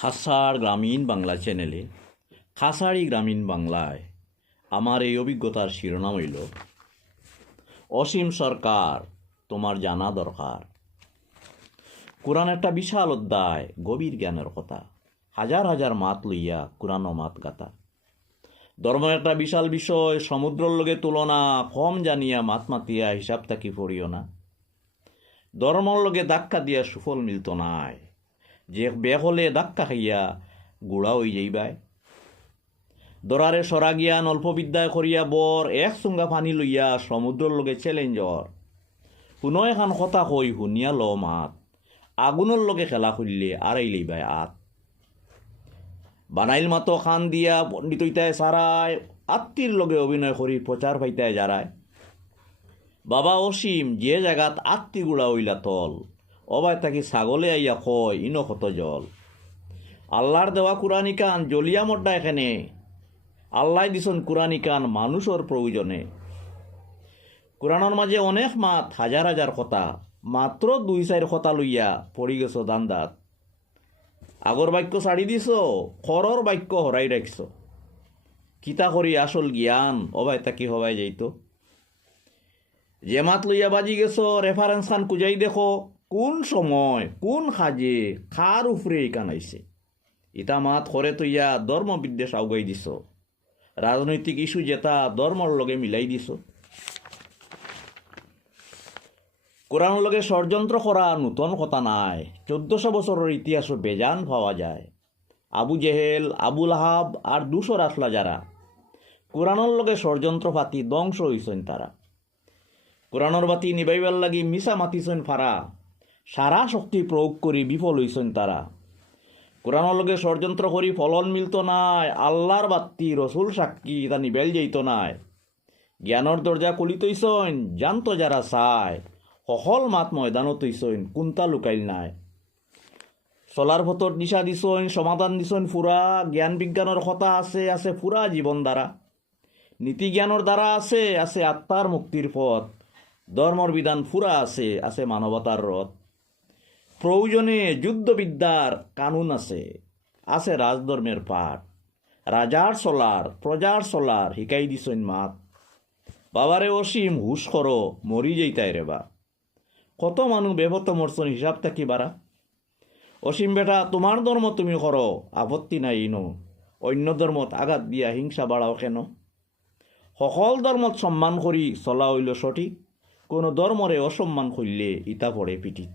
খাসাড় গ্রামীণ বাংলা চ্যানেলে খাসাড়ি গ্রামীণ বাংলায় আমার এই অভিজ্ঞতার শিরোনাম হইল অসীম সরকার তোমার জানা দরকার। কোরআন একটা বিশাল অধ্যায়, গভীর জ্ঞানের কথা, হাজার হাজার মাত লইয়া কোরআন ও মাত গাতা। ধর্ম একটা বিশাল বিষয়, সমুদ্রর লগে তুলনা, কম জানিয়া মাত মাতিয়া হিসাব থাকি পড়িও না। ধর্মর লগে ধাক্কা দিয়া সুফল মিলত নাই, যে বেগ হলে ধাক্কা খাইয়া গুড়া হয়ে যাইবাই। দরারে সরা জ্ঞান অল্প বিদ্যায় করিয়া বর, এক চুঙ্গা পানি লইয়া সমুদ্রর লগে চ্যালেঞ্জর। শুনো এখান কথা কই শুনিয়া ল মাত, আগুনের লগে খেলা খুললে আড়াই লইবাই আত। বানাইল মাতো খান দিয়া পণ্ডিত হইতায় সারায়, আত্মীর লগে অভিনয় করি প্রচার পাইতায় যারায়। বাবা অসীম যে জায়গাত আত্মী গুড়া হইলা তল, অবাই তাকি ছাগলে আইয়া কয় ইনো কত জল। আল্লাহর দেওয়া কুরানি কান জলিয়া মড্ডা এখানে, আল্লাহ দিছন কুরানি কান মানুষের প্রয়োজনে। কোরআনের মাঝে অনেক মাত, হাজার হাজার কথা, মাত্র 2-4 কথা লইয়া পড়ি গেছ দান্দাত। আগর বাক্য ছাড়ি দিছ, খরর বাক্য হরাই রাখছ। কিতা করি আসল জ্ঞান অবাই তাকি হবাই যাইত। যে মাত লইয়া বাজি গেছ, রেফারেন্স খান কুজাই দেখো, কোন সময় কোন খাজে খার উপরে কানাইছে। ইটা মাত করে তৈয়া ধর্ম বিদ্বেষ আউগাই দিছ, রাজনৈতিক ইস্যু যেটা ধর্মর লগে মিলাই দিছ। কোরআনের লগে ষড়যন্ত্র করা নূতন কথা নাই, 1400 বছরের ইতিহাসও বেজান পাওয়া যায়। আবু জেহেল, আবুল আহাব আর 200 আসলা যারা কোরআনের লগে ষড়যন্ত্র পাতি ধ্বংস হইছেন তারা। কোরআনের বাতি নিবাইবার লাগি মিশা মাতিছেন ফারা, সারা শক্তি প্রয়োগ করি বিফল হইছেন তারা। কোরআনের লগে ষড়যন্ত্র করি ফলন মিলত নাই, আল্লাহর বাতি রসুল সাক্ষী তা নিবেল যাইত নাই। জ্ঞানের দরজা খুলিতইছেন জানত যারা চায়, সকল মাত ময়দানত হইছেন কোনটা লুকাইল নাই। চলার পথত দিশা দিছেন, সমাধান দিছেন ফুরা, জ্ঞান বিজ্ঞানের কথা আছে আছে ফুরা জীবন দ্বারা। নীতি জ্ঞানের দ্বারা আছে আছে আত্মার মুক্তির পথ, ধর্মর বিধান ফুরা আছে আছে মানবতার রথ। প্রয়োজনে যুদ্ধবিদ্যার কানুন আছে আছে রাজধর্মের পাঠ, রাজার চলার প্রজার চলার শিকাই দিছেন মাত। বাবারে অসীম হুশ করো মরি যাইতাই রে বা, কত মানুষ বেভত মরছন হিসাব থাকি বারা। অসীম বেটা তোমার ধর্ম তুমি করো, আপত্তি নাই ইনো, অন্য ধর্মত আঘাত দিয়া হিংসা বাড়াও কেন। সকল ধর্মত সম্মান করি চলা হইল সঠিক, কোনো ধর্মরে অসম্মান করলে ইতা পড়ে পিঠিত।